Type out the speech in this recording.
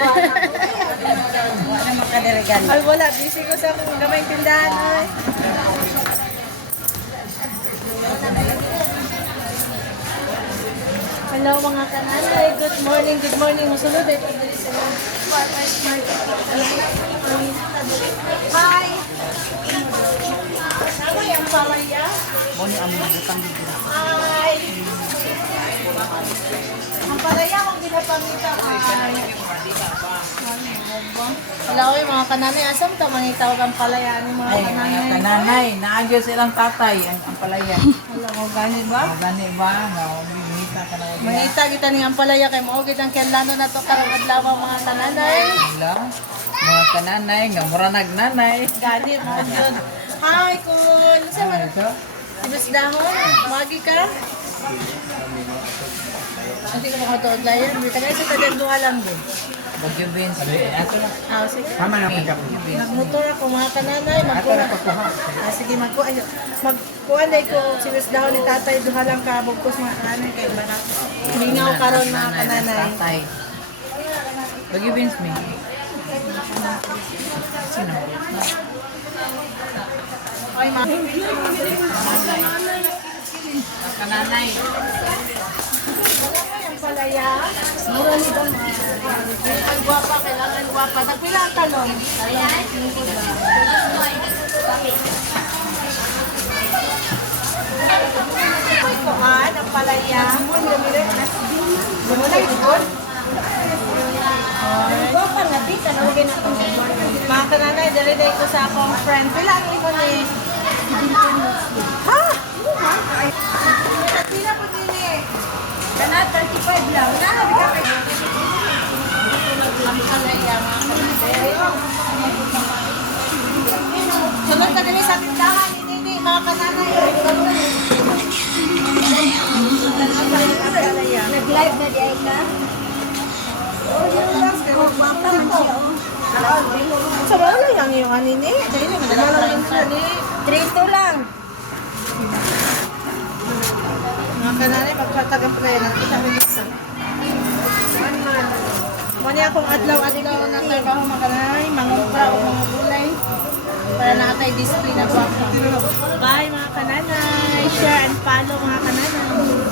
Wala makadirigan. Ay, wala. Busy ko sa akong gamay tindahan. Ay. Hello mga kananay. Good morning, good morning. Musunod eh. Farmers Market. Hi! Ano yung palaya? Muni ang butang dito. Hi! Ang palaya kung ginapangita ay... Wala ko yung mga kananay. Asam ka mangitaw kang palaya ng mga Ay, kananay? kananay, naagyo silang tatay ang palaya. Wala ko gani ba? Gani ba? Mangita ka na wala. Mangita kita niyang palaya kay maugid ang kianlano na to karong adlaw mga kananay. Wala. Mga kananay, nga mura nagnanay. Gani mo yun. Hi, cool. Sa Ano ito? Ibas dahon, magi ka. Hindi ko makatuod layan. May tagay sa tagang lang din. Bagyo Beans. Ato na. Ah, sige. Tama na pagka. Nagmotor ako mga kananay. Ato na pagkuha. Sige, magkuha na ko. Sinas dahon ni tatay. Duha lang ka. Bugkos mga kananay. Kaya ba na? Mingaw karon mga kananay. Tatay. Bagyo Beans me. Sino? Ay, ma. Kananay. Ang palaya. Mura ni ba? Ang gwapa, kailangan gwapa. Nagpila ang talong. Kuhan, ang palaya. Gumunay, good. Gwapa nga di, tanawagin ako. Mga kananay, dali-dali ko sa akong friend. Pila ang limon eh. Ha? Pila po din eh. Kana 35 lang. Nahabi ka kayo. Ang palaya, mga kananay. Sunod ka din sa tindahan. Hindi, mga kananay. Nag-live na di ay ka? Sa wala lang yung anini. Dahil lang, nagalaw yung sani. 3-2 lang. Mga kananay, pagpatagang play na. Kita rin isa. Mani akong adlaw-adlaw na trabaho mga kananay. Mangupra o mga gulay. Para nakatay display na guwapa. Bye mga kananay. Share and follow mga kananay.